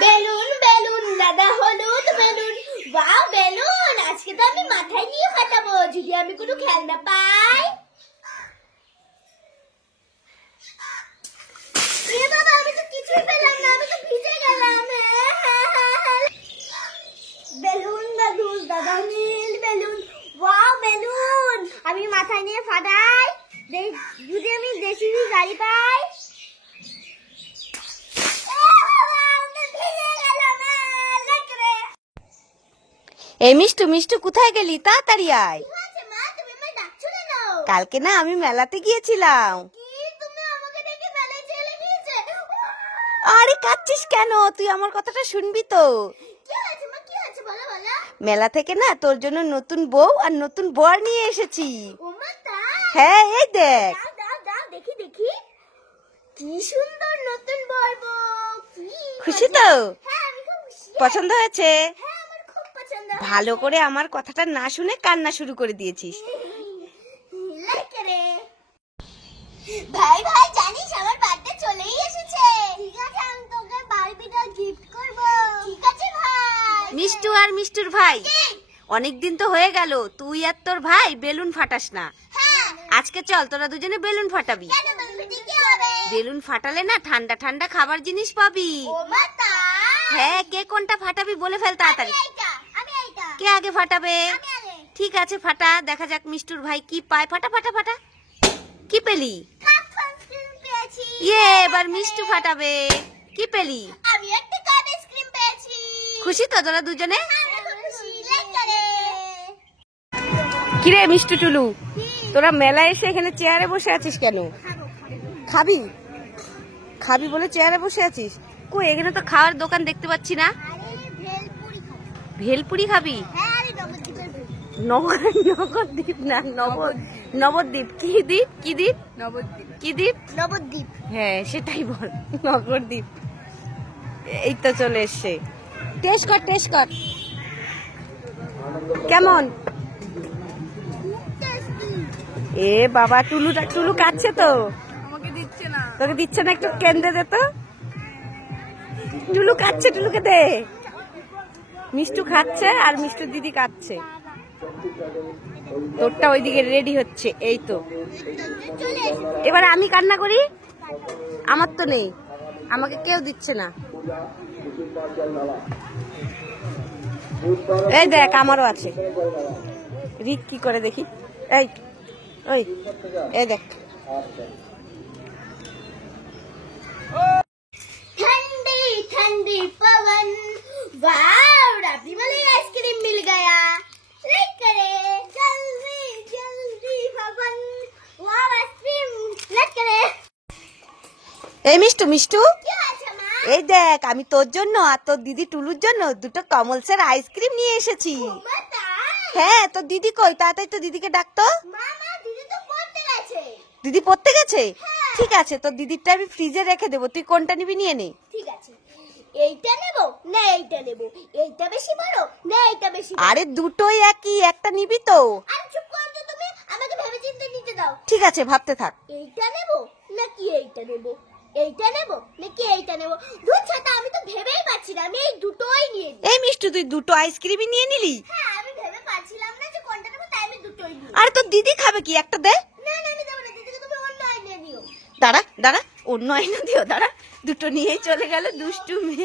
Balloon balloon দাদা হলুদ balloon. Wow balloon, আজকে তো আমি মাথায় নিয়ে ফাটাবো যদি আমি কোনো খেলনা পাই। এ বাবা, আমি তো কিছুই পেলাম না, আমি তো ভিজে গেলাম। বেলুন বেলুন দাদা নীল বেলুন। ওয়াও বেলুন, আমি মাথায় নিয়ে ফাটাই যদি আমি দেশি গাড়ি পাই। এই মিষ্টু মিষ্টু কোথায় গেলি? তাড়াতাড়ি আয়। মা, তুমি আমায় ডাকছো কেন? কালকে না আমি মেলাতে গিয়েছিলাম। তুমি আমাকে ডেকে মেলায় চলে গিয়েছে? আরে কাঁদছিস কেন? তুই আমার কথাটা শুনবি তো। কি হয়েছে মা, কি হয়েছে বলো বলো। মেলা থেকে না তোর জন্য নতুন বউ আর নতুন বর নিয়ে এসেছি। ও মা, তাই? হ্যাঁ, এই দেখ। দাও দাও দাও, দেখি দেখি। কি সুন্দর নতুন বর বউ। খুশি তো? হ্যাঁ, আমি খুব খুশি। পছন্দ হয়েছে? হ্যাঁ, আমার খুব পছন্দ হয়েছে। ভালো করে আমার কথাটা না শুনে কান্না শুরু করে দিয়েছিস। লাইক রে। ভাই ভাই, জানিস আমার বার্থডে চলেই এসেছে। ঠিক আছে, আমি তোকে বারবিটা গিফট করব। ঠিক আছে ভাই। মিষ্টু আর মিষ্টুর ভাই, অনেকদিন তো হয়ে গেল তুই আর তোর ভাই বেলুন ফাটাস না। হ্যাঁ। আজকে চল তোরা দুজনে বেলুন ফাটাবি। কেন বেলুন কি হবে? বেলুন ফাটালে না ঠান্ডা ঠান্ডা খাবার জিনিস পাবি। ও মা, তাই? হ্যাঁ, কে কোনটা ফাটাবি বলে ফেল তাড়াতাড়ি। আমি এইটা। কে আগে ফাটাবে? আমি আগে। ঠিক আছে, ফাটা, দেখা যাক মিষ্টুর ভাই কি পায়। ফাটা ফাটা ফাটা। কি পেলি? কাপ আইসক্রিম পেয়েছি। ইয়ে, এবার মিষ্টু ফাটাবে। কি পেলি? আমি একটা কাপ আইসক্রিম পেয়েছি। খুশি তো তোরা দুজনে? আমরা খুব খুশি। লাইক করে। কিরে মিষ্টু টুলু, তোরা মেলায় এসে এখানে চেয়ারে বসে আছিস কেন? খাবি? খাবি বলে চেয়ারে বসে আছিস? কই, এখানে তো খাওয়ার দোকান দেখতে পাচ্ছি না। আরে ভেলপুরি খাবো। ভেলপুরি খাবি? হ্যাঁ, আরে নবদ্বীপের ভেলপুরি। নবদ্বীপ না, নবদ্বীপ। কি দ্বীপ? কি দ্বীপ? নবদ্বীপ। কি দ্বীপ? নবদ্বীপ। হ্যাঁ, সেটাই বল, নগরদ্বীপ। এই তো চলে এসছে। টেস্ট কর, টেস্ট কর। কেমন? এ বাবা, টুলু কাচ্ছে তো। আমাকে দিচ্ছে না। তোকে দিচ্ছে না? একটু কেন্দ্রে দে তো। টুলু কাচ্ছে, টুলুকে দে। মিষ্টু খাচ্ছে আর মিষ্টুর দিদি কাচ্ছে। তোরটা ওইদিকে রেডি হচ্ছে। এই তো, এবার আমি কান্না করি। আমার তো নেই, আমাকে কেউ দিচ্ছে না। এই দেখ, আমারও আছে। রিক কি করে দেখি। এই ওই, এই দেখ। ठंडी ठंडी पवन। वाव, राबड़ी वाली आइसक्रीम मिल गया। लाइक करे। जल्दी जल्दी पवन। वाव, आइसक्रीम। लाइक करे। এই মিষ্টু মিষ্টু, क्या আছে মা? এই দেখ, আমি তোর জন্য আর তোর দিদি টুলুর জন্য দুটো কমলসের আইসক্রিম নিয়ে এসেছি। মা, তাই? হ্যাঁ, তোর দিদি কই? তাড়াতাড়ি তো দিদিকে ডাকতো। মা, দিদি তো পড়তে গেছে। দিদি পড়তে গেছে? হ্যাঁ। ঠিক আছে, তোর দিদিরটা আমি ফ্রিজে রেখে দেবো। তুই কোনটা নিবি নিয়ে নে। ঠিক আছে, এইটা নেব না এইটা নেব? এইটা বেশি বড় না এইটা বেশি বড়? আরে দুটোই একই, একটা নিবি তো। আরে চুপ করো তো তুমি, আমাকে ভেবে চিন্তে নিতে দাও। ঠিক আছে, ভাবতে থাক। এইটা নেব নাকি এইটা নেব? এইটা নেব নাকি এইটা নেব? দুই ছাতা, আমি তো ভেবেই পাচ্ছি না, আমি এই দুটোই নিয়ে নিই। এই মিষ্টু, তুই দুটো আইসক্রিমই নিয়ে নিলি? হ্যাঁ, আমি ভেবে পাচ্ছিলাম না যে কোনটা নেব, তাই আমি দুটোই নিই। আরে তোর দিদি খাবে কি? একটা দে। না না, আমি দেবো না, দিদিকে তুমি অন্য আইনে নিও। দাঁড়া দাঁড়া, অন্য আইনা দিও, দাঁড়া। দুটো নিয়েই চলে গেল দুষ্টু মেয়ে।